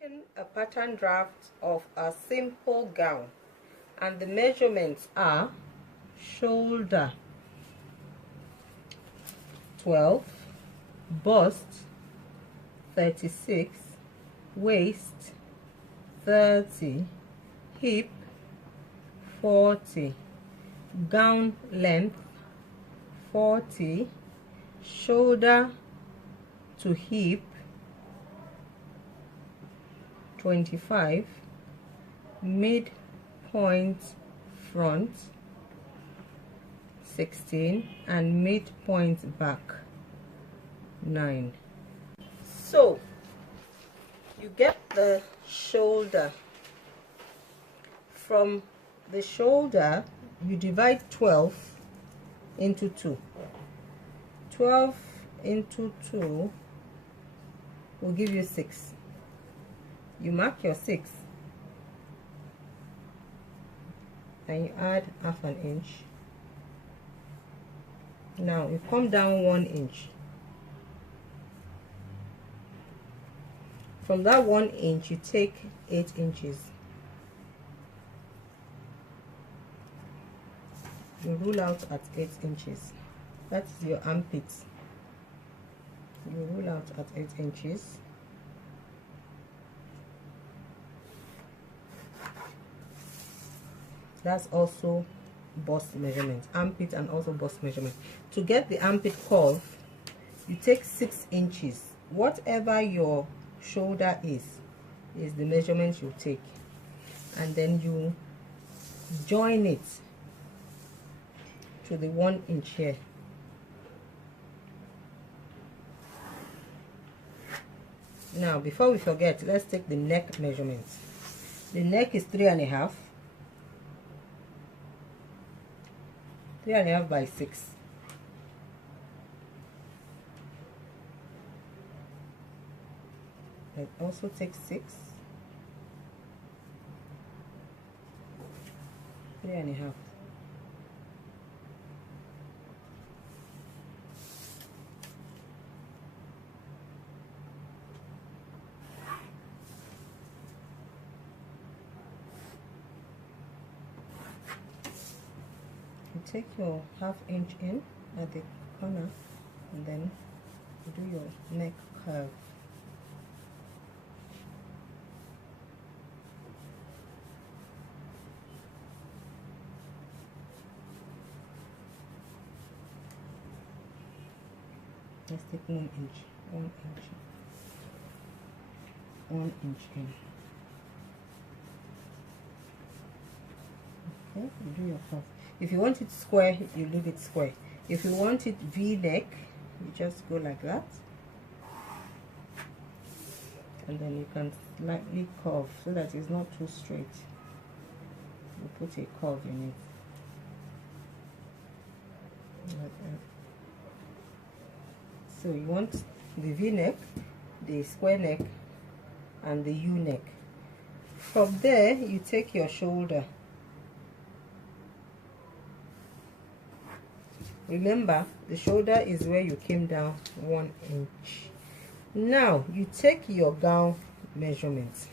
Taken a pattern draft of a simple gown, and the measurements are shoulder 12, bust 36, waist 30, hip 40, gown length 40, shoulder to hip 25, midpoint front 16, and midpoint back 9. So you get the shoulder. From the shoulder you divide 12 into 2. 12 into 2 will give you 6. You mark your 6 and you add half an inch. Now you come down 1 inch. From that 1 inch you take 8 inches. You rule out at 8 inches. That's your armpit. You rule out at 8 inches. That's also bust measurement, armpit and also bust measurement. To get the armpit curve, you take 6 inches. Whatever your shoulder is the measurement you take, and then you join it to the 1 inch here. Now before we forget, let's take the neck measurement. The neck is 3.5. 3.5 by 6. It also takes 6. 3.5. Take your ½ inch in at the corner and then do your neck curve. Let's take 1 inch, 1 inch, 1 inch in. Okay, you do your curve. If you want it square, you leave it square. If you want it V-neck, you just go like that. And then you can slightly curve so that it's not too straight. You put a curve in it. Like that. So you want the V-neck, the square neck, and the U-neck. From there, you take your shoulder. Remember, the shoulder is where you came down 1 inch. Now you take your gown measurement.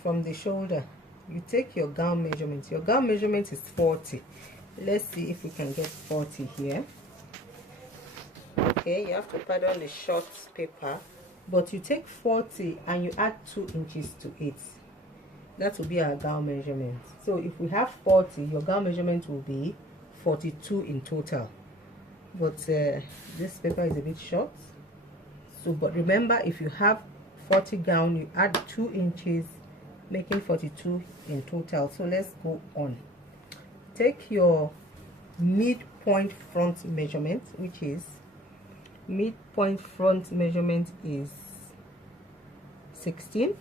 From the shoulder you take your gown measurement. Your gown measurement is 40. Let's see if we can get 40 here. Okay, you have to pardon the short paper, but you take 40 and you add 2 inches to it. That will be our gown measurement. So if we have 40, your gown measurement will be 42 in total. But this paper is a bit short. So, but remember, if you have 40 gown, you add 2 inches, making 42 in total. So let's go on. Take your midpoint front measurement, which is midpoint front measurement is 16.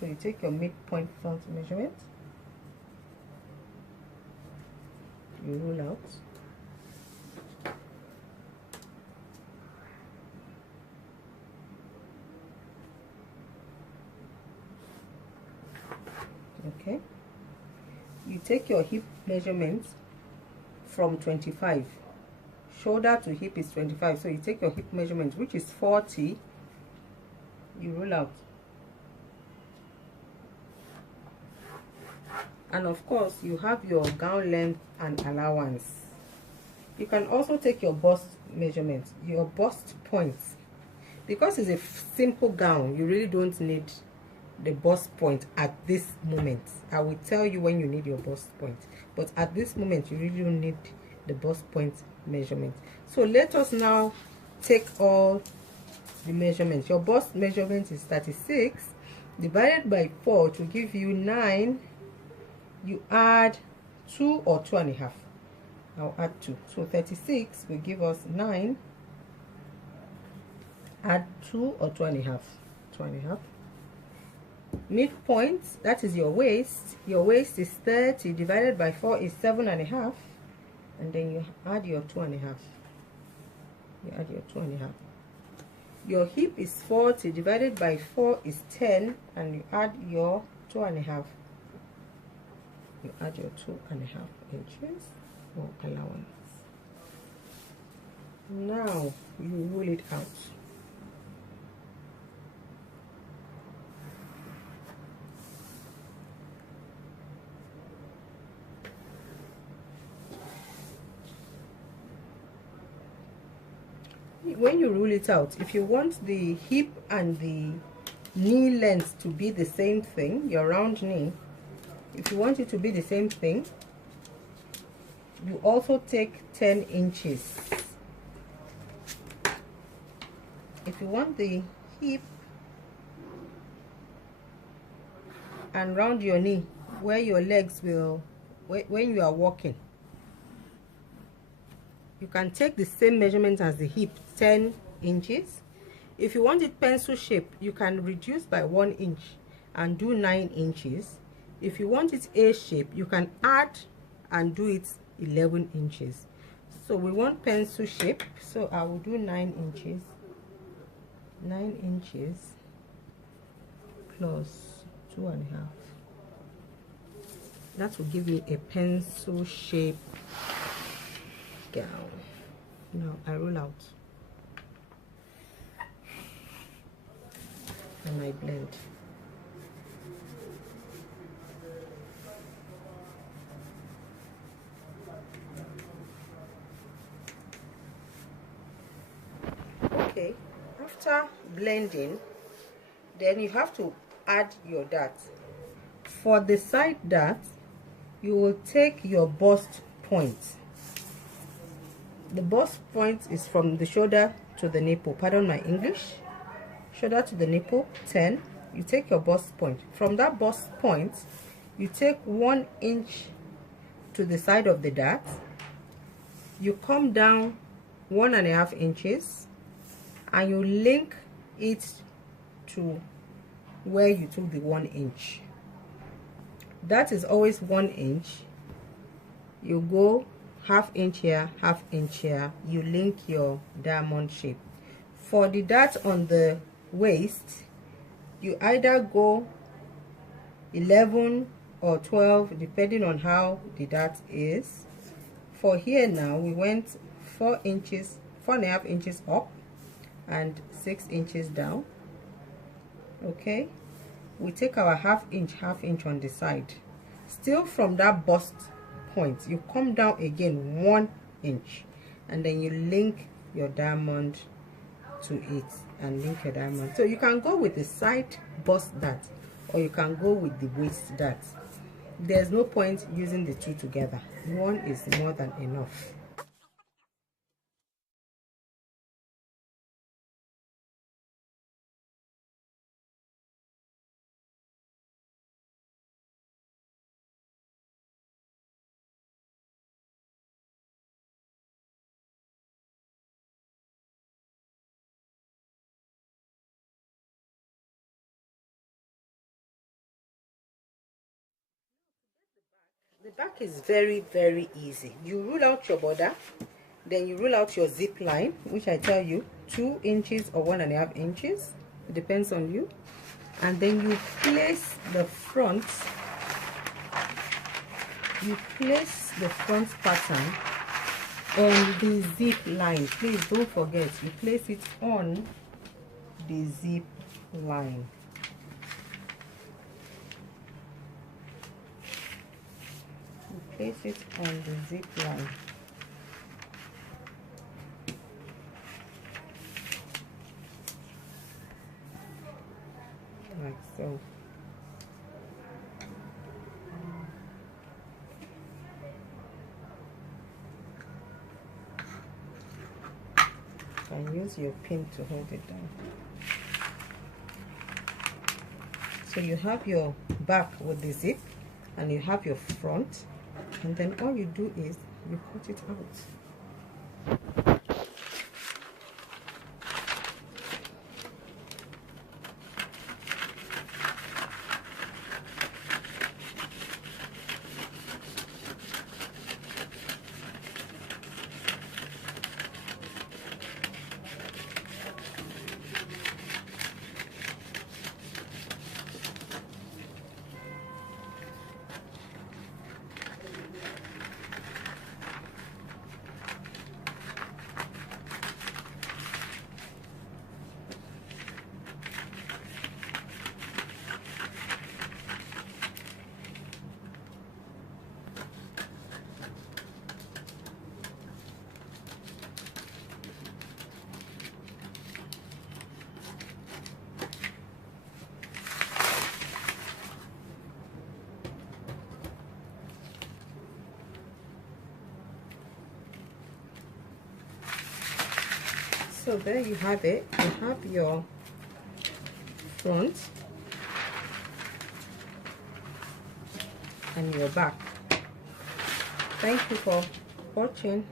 So you take your midpoint front measurement, you rule out, okay. You take your hip measurement from 25. Shoulder to hip is 25, so you take your hip measurement, which is 40, you roll out. And of course, you have your gown length and allowance. You can also take your bust measurement, your bust points. Because it's a simple gown, you really don't need the bust point at this moment. I will tell you when you need your bust point, but at this moment you really don't need the bust point measurement. So let us now take all the measurements. Your bust measurement is 36 divided by 4 to give you 9. You add 2 or 2.5. I'll add 2, so 36 will give us 9. Add 2 or 2.5. 2.5. Midpoint, that is your waist. Your waist is 30 divided by 4 is 7.5, and then you add your 2.5. You add your 2.5. Your hip is 40 divided by 4 is 10, and you add your 2.5. You add your 2.5 inches for allowance. Now you roll it out. When you roll it out, if you want the hip and the knee length to be the same thing, your round knee, if you want it to be the same thing, you also take 10 inches. If you want the hip and round your knee, where your legs will, when you are walking, you can take the same measurement as the hip, 10 inches. If you want it pencil shape, you can reduce by 1 inch and do 9 inches. If you want it A shape, you can add and do it 11 inches. So we want pencil shape, so I will do 9 inches. 9 inches plus 2.5. That will give me a pencil shape gown. Now I roll out and I blend. Okay, after blending, then you have to add your dart. For the side dart, you will take your bust point. The bust point is from the shoulder to the nipple. Pardon my English. Shoulder to the nipple, 10. You take your bust point. From that bust point, you take 1 inch to the side of the dart. You come down 1.5 inches and you link it to where you took the 1 inch. That is always 1 inch. You go ½ inch here, ½ inch here. You link your diamond shape. For the dart on the waist, you either go 11 or 12 depending on how the dart is. For here now, we went 4 inches, 4.5 inches up and 6 inches down. Okay, we take our ½ inch on the side. Still from that bust point, you come down again 1 inch and then you link your diamond to it and link your diamond. So you can go with the side bust dart or you can go with the waist dart. There's no point using the two together. One is more than enough. The back is very, very easy. You rule out your border, then you rule out your zip line, which I tell you 2 inches or 1.5 inches, it depends on you, and then you place the front. You place the front pattern on the zip line. Please don't forget, you place it on the zip line. Place it on the zip line. Like so. And use your pin to hold it down. So you have your back with the zip and you have your front, and then all you do is you cut it out. So there you have it. You have your front and your back. Thank you for watching.